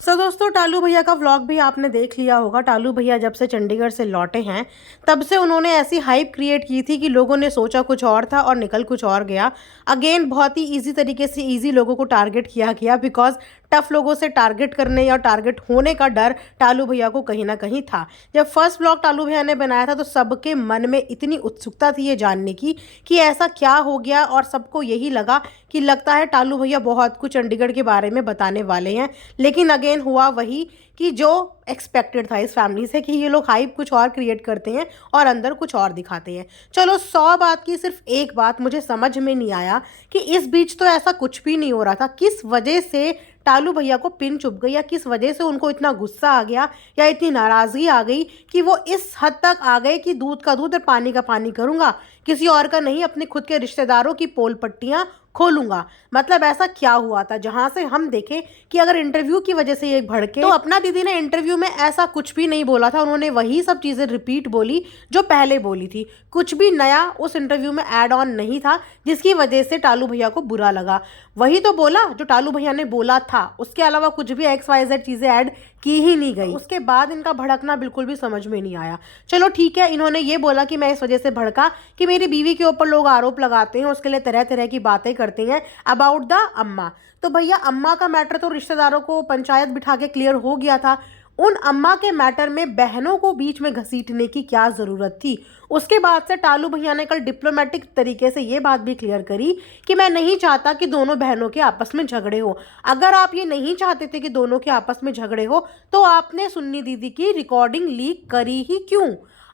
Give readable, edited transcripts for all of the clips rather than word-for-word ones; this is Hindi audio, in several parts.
दोस्तों, टालू भैया का व्लॉग भी आपने देख लिया होगा। टालू भैया जब से चंडीगढ़ से लौटे हैं तब से उन्होंने ऐसी हाइप क्रिएट की थी कि लोगों ने सोचा कुछ और था और निकल कुछ और गया। अगेन बहुत ही इजी तरीके से इजी लोगों को टारगेट किया गया, बिकॉज टफ लोगों से टारगेट करने या टारगेट होने का डर टालू भैया को कहीं ना कहीं था। जब फर्स्ट व्लॉग टालू भैया ने बनाया था तो सबके मन में इतनी उत्सुकता थी ये जानने की कि ऐसा क्या हो गया, और सबको यही लगा कि लगता है टालू भैया बहुत कुछ चंडीगढ़ के बारे में बताने वाले हैं। लेकिन अगेन हुआ वही कि जो एक्सपेक्टेड था इस फैमिली से, कि ये लोग हाइप कुछ और क्रिएट करते हैं और अंदर कुछ और दिखाते हैं। चलो 100 बात की सिर्फ एक बात मुझे समझ में नहीं आया कि इस बीच तो ऐसा कुछ भी नहीं हो रहा था। किस वजह से टालू भैया को पिन चुभ गई, या किस वजह से उनको इतना गुस्सा आ गया या इतनी नाराज़गी आ गई कि वो इस हद तक आ गए कि दूध का दूध और पानी का पानी करूँगा, किसी और का नहीं, अपने खुद के रिश्तेदारों की पोल पट्टियाँ खोलूंगा। मतलब ऐसा क्या हुआ था जहां से हम देखें कि अगर इंटरव्यू की वजह से ये भड़के, तो अपना दीदी ने इंटरव्यू में ऐसा कुछ भी नहीं बोला था। उन्होंने वही सब चीजें रिपीट बोली जो पहले बोली थी। कुछ भी नया उस इंटरव्यू में ऐड ऑन नहीं था जिसकी वजह से टालू भैया को बुरा लगा। वही तो बोला जो टालू भैया ने बोला था, उसके अलावा कुछ भी XYZ चीजें ऐड की ही नहीं गई। उसके बाद इनका भड़कना बिल्कुल भी समझ में नहीं आया। चलो ठीक है, इन्होंने ये बोला कि मैं इस वजह से भड़का कि मेरी बीवी के ऊपर लोग आरोप लगाते हैं, उसके लिए तरह तरह की बातें करते हैं अबाउट द अम्मा। तो भैया अम्मा का मैटर तो रिश्तेदारों को पंचायत बिठा के क्लियर हो गया था। उन अम्मा के मैटर में बहनों को बीच में घसीटने की क्या जरूरत थी? उसके बाद से टालू भैया ने कल डिप्लोमेटिक तरीके से ये बात भी क्लियर करी कि मैं नहीं चाहता कि दोनों बहनों के आपस में झगड़े हो। अगर आप ये नहीं चाहते थे कि दोनों के आपस में झगड़े हो तो आपने सुन्नी दीदी की रिकॉर्डिंग लीक करी ही क्यों?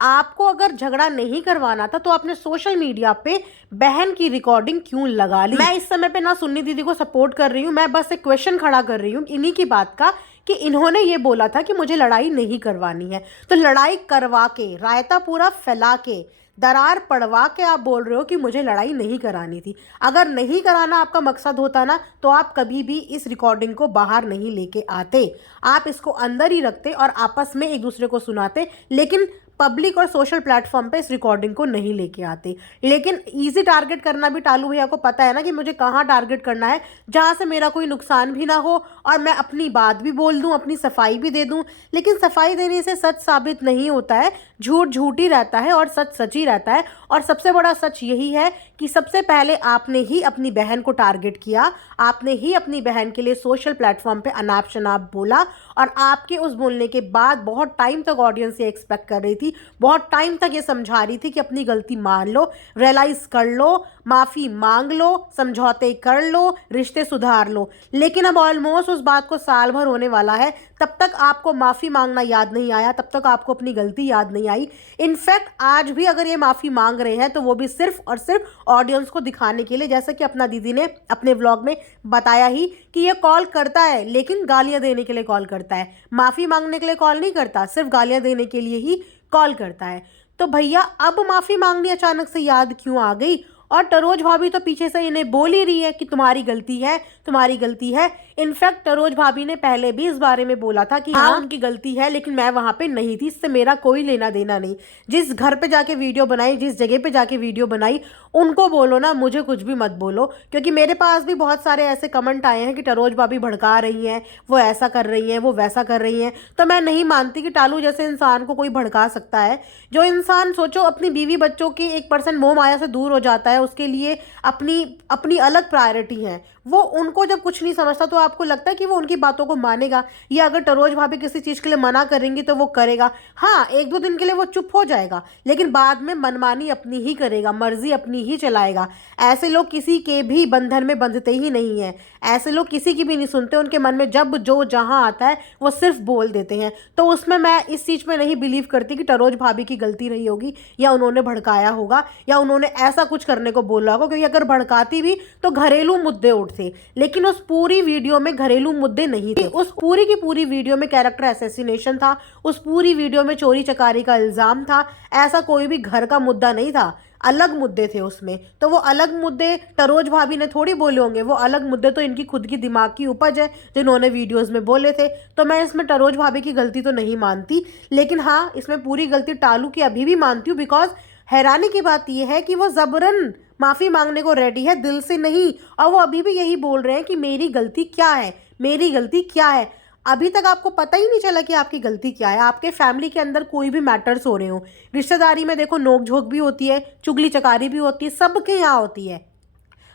आपको अगर झगड़ा नहीं करवाना था तो आपने सोशल मीडिया पे बहन की रिकॉर्डिंग क्यों लगा ली? मैं इस समय पे ना सुन्नी दीदी को सपोर्ट कर रही हूँ, मैं बस एक क्वेश्चन खड़ा कर रही हूँ इन्हीं की बात का, कि इन्होंने ये बोला था कि मुझे लड़ाई नहीं करवानी है, तो लड़ाई करवा के, रायता पूरा फैला के, दरार पड़वा के आप बोल रहे हो कि मुझे लड़ाई नहीं करानी थी। अगर नहीं कराना आपका मकसद होता ना तो आप कभी भी इस रिकॉर्डिंग को बाहर नहीं लेके आते, आप इसको अंदर ही रखते और आपस में एक दूसरे को सुनाते, लेकिन पब्लिक और सोशल प्लेटफॉर्म पे इस रिकॉर्डिंग को नहीं लेके आते। लेकिन इजी टारगेट करना भी टालू भैया को पता है ना कि मुझे कहाँ टारगेट करना है जहाँ से मेरा कोई नुकसान भी ना हो और मैं अपनी बात भी बोल दूँ, अपनी सफाई भी दे दूँ। लेकिन सफाई देने से सच साबित नहीं होता है, झूठ झूठ ही रहता है और सच सच ही रहता है। और सबसे बड़ा सच यही है कि सबसे पहले आपने ही अपनी बहन को टारगेट किया, आपने ही अपनी बहन के लिए सोशल प्लेटफॉर्म पे अनाप शनाप बोला, और आपके उस बोलने के बाद बहुत टाइम तक ऑडियंस ये एक्सपेक्ट कर रही थी, बहुत टाइम तक ये समझा रही थी कि अपनी गलती मान लो, रियलाइज कर लो, माफ़ी मांग लो, समझौते कर लो, रिश्ते सुधार लो। लेकिन अब ऑलमोस्ट उस बात को साल भर होने वाला है, तब तक आपको माफ़ी मांगना याद नहीं आया, तब तक आपको अपनी गलती याद नहीं आई। इनफैक्ट आज भी अगर ये माफ़ी मांग रहे हैं तो वो भी सिर्फ और सिर्फ ऑडियंस को दिखाने के लिए, जैसा कि अपना दीदी ने अपने व्लॉग में बताया ही कि ये कॉल करता है लेकिन गालियां देने के लिए कॉल करता है, माफ़ी मांगने के लिए कॉल नहीं करता, सिर्फ गालियां देने के लिए ही कॉल करता है। तो भैया अब माफ़ी मांगनी अचानक से याद क्यों आ गई? और टरोज भाभी तो पीछे से इन्हें बोल ही रही है कि तुम्हारी गलती है, तुम्हारी गलती है। इनफैक्ट टरोज भाभी ने पहले भी इस बारे में बोला था कि हाँ उनकी गलती है, लेकिन मैं वहां पे नहीं थी, इससे मेरा कोई लेना देना नहीं। जिस घर पे जाके वीडियो बनाई, जिस जगह पे जाके वीडियो बनाई, उनको बोलो ना, मुझे कुछ भी मत बोलो। क्योंकि मेरे पास भी बहुत सारे ऐसे कमेंट आए हैं कि टरोज भाभी भड़का रही हैं, वो ऐसा कर रही हैं, वो वैसा कर रही हैं। तो मैं नहीं मानती कि टालू जैसे इंसान को कोई भड़का सकता है। जो इंसान सोचो अपनी बीवी बच्चों की 1% मोह माया से दूर हो जाता है, उसके लिए अपनी अपनी अलग प्रायोरिटी है, वो उनको जब कुछ नहीं समझता तो आपको लगता है कि वो उनकी बातों को मानेगा? या अगर टरोज भाभी किसी चीज़ के लिए मना करेंगी तो वो करेगा, हाँ 1-2 दिन के लिए वो चुप हो जाएगा, लेकिन बाद में मनमानी अपनी ही करेगा, मर्जी अपनी ही चलाएगा। ऐसे लोग किसी के भी बंधन में बंधते ही नहीं हैं, ऐसे लोग किसी की भी नहीं सुनते, उनके मन में जब जो जहाँ आता है वो सिर्फ बोल देते हैं। तो उसमें मैं इस चीज़ में नहीं बिलीव करती कि टरोज भाभी की गलती रही होगी या उन्होंने भड़काया होगा या उन्होंने ऐसा कुछ करने को बोला होगा, क्योंकि अगर भड़काती भी तो घरेलू मुद्दे उठते, लेकिन उस पूरी वीडियो में घरेलू मुद्दे नहीं थे। उस पूरी की पूरी वीडियो में कैरेक्टर असैसिनेशन था, उस पूरी वीडियो में चोरी चकारी का इल्ज़ाम था, ऐसा कोई भी घर का मुद्दा नहीं था, अलग मुद्दे थे उसमें। तो वो अलग मुद्दे टरोज भाभी ने थोड़ी बोले होंगे, वो अलग मुद्दे तो इनकी खुद की दिमाग की उपज है जिन्होंने वीडियोस में बोले थे। तो मैं इसमें टरोज भाभी की गलती तो नहीं मानती, लेकिन हाँ इसमें पूरी गलती टालू की अभी भी मानती हूँ। बिकॉज हैरानी की बात यह है कि वो जबरन माफ़ी मांगने को रेडी है, दिल से नहीं, और वो अभी भी यही बोल रहे हैं कि मेरी गलती क्या है, मेरी गलती क्या है। अभी तक आपको पता ही नहीं चला कि आपकी गलती क्या है। आपके फैमिली के अंदर कोई भी मैटर्स हो रहे हो, रिश्तेदारी में देखो नोक झोंक भी होती है, चुगली चकारी भी होती है, सबके यहाँ होती है।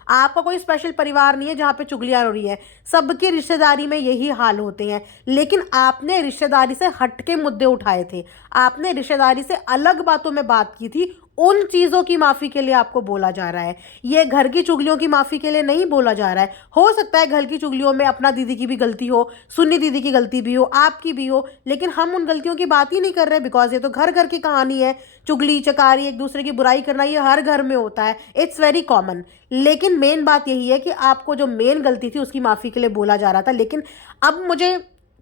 आपका कोई स्पेशल परिवार नहीं है जहाँ पे चुगलियाँ हो रही है, सबकी रिश्तेदारी में यही हाल होते हैं। लेकिन आपने रिश्तेदारी से हट के मुद्दे उठाए थे, आपने रिश्तेदारी से अलग बातों में बात की थी, उन चीज़ों की माफ़ी के लिए आपको बोला जा रहा है। ये घर की चुगलियों की माफ़ी के लिए नहीं बोला जा रहा है। हो सकता है घर की चुगलियों में अपना दीदी की भी गलती हो, सुन्नी दीदी की गलती भी हो, आपकी भी हो, लेकिन हम उन गलतियों की बात ही नहीं कर रहे, बिकॉज ये तो घर घर की कहानी है। चुगली चकारी, एक दूसरे की बुराई करना, ये हर घर में होता है, इट्स वेरी कॉमन। लेकिन मेन बात यही है कि आपको जो मेन गलती थी उसकी माफ़ी के लिए बोला जा रहा था। लेकिन अब मुझे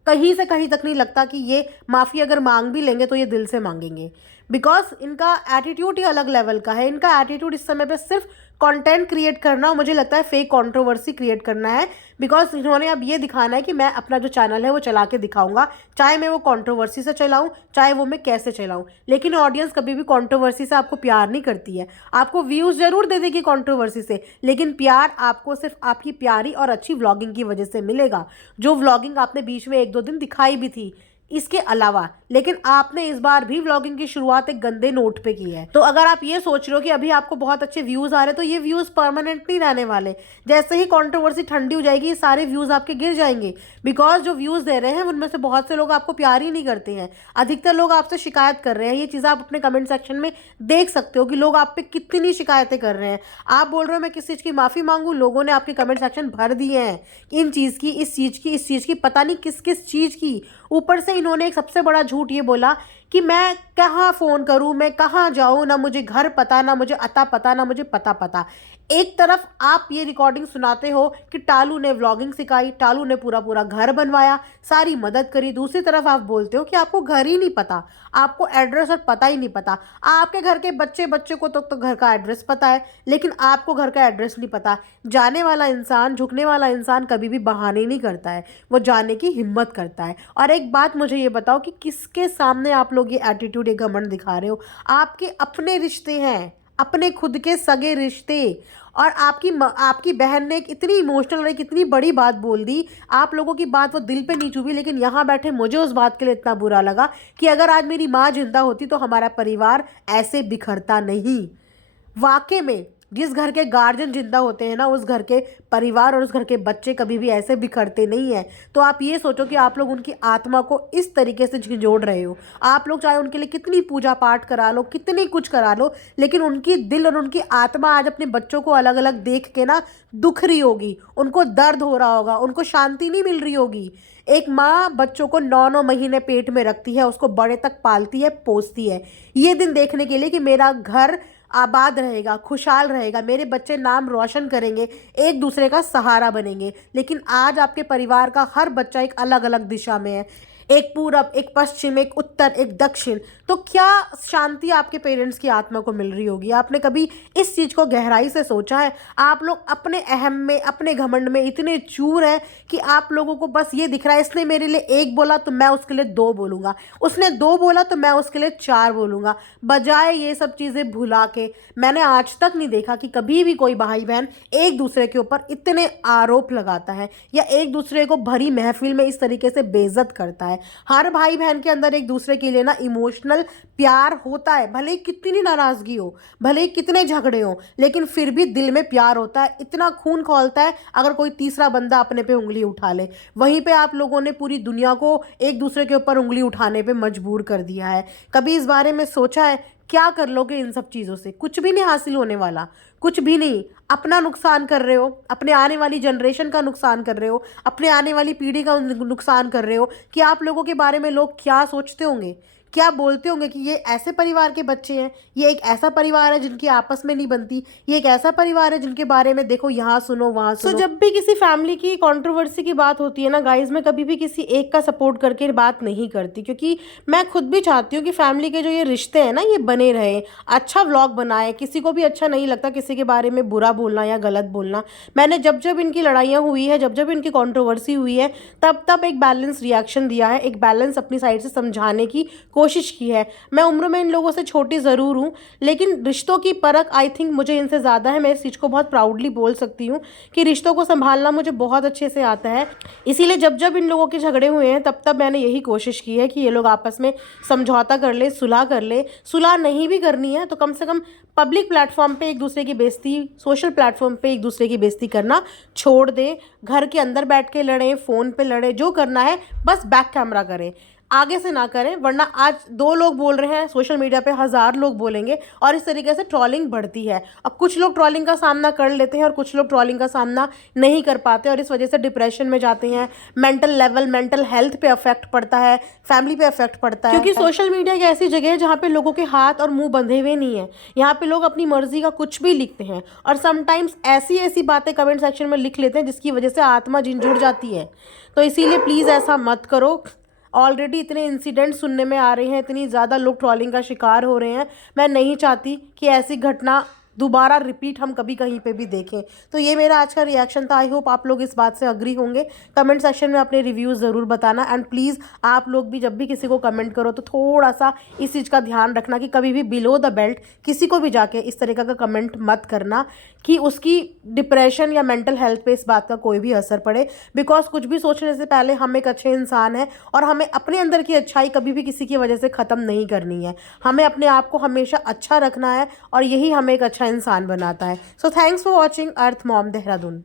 कहीं से कहीं तक नहीं लगता कि ये माफ़ी अगर मांग भी लेंगे तो ये दिल से मांगेंगे, बिकॉज इनका एटीट्यूड ही अलग लेवल का है। इनका एटीट्यूड इस समय पे सिर्फ कंटेंट क्रिएट करना, मुझे लगता है फेक कंट्रोवर्सी क्रिएट करना है। बिकॉज इन्होंने अब ये दिखाना है कि मैं अपना जो चैनल है वो चला के दिखाऊंगा, चाहे मैं वो कंट्रोवर्सी से चलाऊं, चाहे वो मैं कैसे चलाऊं। लेकिन ऑडियंस कभी भी कंट्रोवर्सी से आपको प्यार नहीं करती है। आपको व्यूज़ ज़रूर दे देगी कंट्रोवर्सी से, लेकिन प्यार आपको सिर्फ आपकी प्यारी और अच्छी व्लॉगिंग की वजह से मिलेगा, जो व्लॉगिंग आपने बीच में 1-2 दिन दिखाई भी थी इसके अलावा। लेकिन आपने इस बार भी व्लॉगिंग की शुरुआत एक गंदे नोट पे की है। तो अगर आप ये सोच रहे हो कि अभी आपको बहुत अच्छे व्यूज़ आ रहे हैं, तो ये व्यूज़ परमानेंट नहीं रहने वाले। जैसे ही कंट्रोवर्सी ठंडी हो जाएगी, ये सारे व्यूज़ आपके गिर जाएंगे। बिकॉज जो व्यूज़ दे रहे हैं उनमें से बहुत से लोग आपको प्यार ही नहीं करते हैं। अधिकतर लोग आपसे शिकायत कर रहे हैं। ये चीज़ आप अपने कमेंट सेक्शन में देख सकते हो कि लोग आप पे कितनी शिकायतें कर रहे हैं। आप बोल रहे हो मैं किस चीज़ की माफ़ी मांगूँ, लोगों ने आपके कमेंट सेक्शन भर दिए हैं इन चीज़ की, इस चीज़ की, इस चीज़ की, पता नहीं किस किस चीज़ की। ऊपर से इन्होंने एक सबसे बड़ा झूठ ये बोला कि मैं कहाँ फ़ोन करूँ, मैं कहाँ जाऊँ, ना मुझे घर पता, ना मुझे अता पता, ना मुझे पता पता। एक तरफ आप ये रिकॉर्डिंग सुनाते हो कि टालू ने व्लॉगिंग सिखाई, टालू ने पूरा पूरा घर बनवाया, सारी मदद करी। दूसरी तरफ आप बोलते हो कि आपको घर ही नहीं पता, आपको एड्रेस और पता ही नहीं पता। आपके घर के बच्चे बच्चे को तो घर का एड्रेस पता है, लेकिन आपको घर का एड्रेस नहीं पता। जाने वाला इंसान, झुकने वाला इंसान कभी भी बहाने नहीं करता है, वो जाने की हिम्मत करता है। और एक बात मुझे ये बताओ कि किसके सामने आप लोग ये एटीट्यूड, ये घमंड दिखा रहे हो? आपके अपने रिश्ते हैं, अपने खुद के सगे रिश्ते। और आपकी बहन ने एक इतनी इमोशनल और एक इतनी बड़ी बात बोल दी, आप लोगों की बात वो दिल पे नहीं चुभी, लेकिन यहाँ बैठे मुझे उस बात के लिए इतना बुरा लगा कि अगर आज मेरी माँ जिंदा होती तो हमारा परिवार ऐसे बिखरता नहीं। वाकई में जिस घर के गार्जियन जिंदा होते हैं ना, उस घर के परिवार और उस घर के बच्चे कभी भी ऐसे बिखरते नहीं हैं। तो आप ये सोचो कि आप लोग उनकी आत्मा को इस तरीके से झिंझोड़ रहे हो। आप लोग चाहे उनके लिए कितनी पूजा पाठ करा लो, कितनी कुछ करा लो, लेकिन उनकी दिल और उनकी आत्मा आज अपने बच्चों को अलग अलग देख के ना दुख रही होगी, उनको दर्द हो रहा होगा, उनको शांति नहीं मिल रही होगी। एक माँ बच्चों को 9-9 महीने पेट में रखती है, उसको बड़े तक पालती है, पोसती है, ये दिन देखने के लिए कि मेरा घर आबाद रहेगा, खुशहाल रहेगा, मेरे बच्चे नाम रोशन करेंगे, एक दूसरे का सहारा बनेंगे। लेकिन आज आपके परिवार का हर बच्चा एक अलग अलग दिशा में है, एक पूरब, एक पश्चिम, एक उत्तर, एक दक्षिण। तो क्या शांति आपके पेरेंट्स की आत्मा को मिल रही होगी? आपने कभी इस चीज़ को गहराई से सोचा है? आप लोग अपने अहम में, अपने घमंड में इतने चूर हैं कि आप लोगों को बस ये दिख रहा है, इसने मेरे लिए 1 बोला तो मैं उसके लिए 2 बोलूँगा, उसने 2 बोला तो मैं उसके लिए 4 बोलूँगा। बजाय ये सब चीज़ें भुला के, मैंने आज तक नहीं देखा कि कभी भी कोई भाई बहन एक दूसरे के ऊपर इतने आरोप लगाता है या एक दूसरे को भरी महफिल में इस तरीके से बेइज्जत करता है। हर भाई बहन के अंदर एक दूसरे के लिए ना इमोशनल प्यार होता है, भले ही कितनी नाराजगी हो, भले ही कितने झगड़े हो, लेकिन फिर भी दिल में प्यार होता है। इतना खून खौलता है अगर कोई तीसरा बंदा अपने पे उंगली उठा ले। वहीं पे आप लोगों ने पूरी दुनिया को एक दूसरे के ऊपर उंगली उठाने पे मजबूर कर दिया है। कभी इस बारे में सोचा है क्या कर लोगे इन सब चीज़ों से? कुछ भी नहीं हासिल होने वाला, कुछ भी नहीं। अपना नुकसान कर रहे हो, अपने आने वाली जनरेशन का नुकसान कर रहे हो, अपने आने वाली पीढ़ी का नुकसान कर रहे हो। कि आप लोगों के बारे में लोग क्या सोचते होंगे, क्या बोलते होंगे कि ये ऐसे परिवार के बच्चे हैं, ये एक ऐसा परिवार है जिनकी आपस में नहीं बनती, ये एक ऐसा परिवार है जिनके बारे में देखो यहाँ सुनो वहाँ सुनो। जब भी किसी फैमिली की कंट्रोवर्सी की बात होती है ना गाइज, मैं कभी भी किसी एक का सपोर्ट करके बात नहीं करती, क्योंकि मैं खुद भी चाहती हूँ कि फैमिली के जो ये रिश्ते हैं ना ये बने रहे, अच्छा व्लॉग बनाए। किसी को भी अच्छा नहीं लगता किसी के बारे में बुरा बोलना या गलत बोलना। मैंने जब जब इनकी लड़ाइयाँ हुई है, जब जब इनकी कंट्रोवर्सी हुई है, तब तब एक बैलेंस रिएक्शन दिया है, एक बैलेंस अपनी साइड से समझाने की कोशिश की है। मैं उम्र में इन लोगों से छोटी ज़रूर हूँ, लेकिन रिश्तों की परख आई थिंक मुझे इनसे ज़्यादा है। मैं इस चीज़ को बहुत प्राउडली बोल सकती हूँ कि रिश्तों को सँभालना मुझे बहुत अच्छे से आता है। इसीलिए जब-जब इन लोगों के झगड़े हुए हैं, तब-तब मैंने यही कोशिश की है कि ये लोग आपस में समझौता कर लें, सुलह कर लें। सुलह नहीं भी करनी है, तो कम से कम पब्लिक प्लेटफ़ॉर्म पे एक-दूसरे की बेइज़्ज़ती, सोशल प्लेटफ़ॉर्म पे एक-दूसरे की बेइज़्ज़ती करना छोड़ दें। घर के अंदर बैठ के लड़ें, फ़ोन पे लड़ें, जो करना है बस बैक कैमरा करें। आगे से ना करें, वरना आज 2 लोग बोल रहे हैं, सोशल मीडिया पे 1000 लोग बोलेंगे और इस तरीके से ट्रोलिंग बढ़ती है। अब कुछ लोग ट्रोलिंग का सामना कर लेते हैं और कुछ लोग ट्रोलिंग का सामना नहीं कर पाते और इस वजह से डिप्रेशन में जाते हैं। मेंटल हेल्थ पे अफेक्ट पड़ता है, फैमिली पे अफेक्ट पड़ता है। क्योंकि सोशल मीडिया एक ऐसी जगह है जहाँ पे लोगों के हाथ और मुँह बंधे हुए नहीं हैं। यहाँ पे लोग अपनी मर्ज़ी का कुछ भी लिखते हैं और समटाइम्स ऐसी-ऐसी बातें कमेंट सेक्शन में लिख लेते हैं जिसकी वजह से आत्मा झिंझुड़ जाती है। तो इसीलिए प्लीज़ ऐसा मत करो। ऑलरेडी इतने इंसिडेंट सुनने में आ रहे हैं, इतनी ज़्यादा लोग ट्रोलिंग का शिकार हो रहे हैं। मैं नहीं चाहती कि ऐसी घटना दोबारा रिपीट हम कभी कहीं पे भी देखें। तो ये मेरा आज का रिएक्शन था। आई होप आप लोग इस बात से अग्री होंगे। कमेंट सेक्शन में अपने रिव्यूज़ ज़रूर बताना एंड प्लीज़ आप लोग भी जब भी किसी को कमेंट करो तो थोड़ा सा इस चीज़ का ध्यान रखना कि कभी भी बिलो द बेल्ट किसी को भी जाके इस तरीक़े का कमेंट मत करना कि उसकी डिप्रेशन या मेंटल हेल्थ पे इस बात का कोई भी असर पड़े। बिकॉज कुछ भी सोचने से पहले हम एक अच्छे इंसान हैं और हमें अपने अंदर की अच्छाई कभी भी किसी की वजह से ख़त्म नहीं करनी है। हमें अपने आप को हमेशा अच्छा रखना है और यही हमें एक अच्छा इंसान बनाता है। So thanks for watching earth mom Dehradun.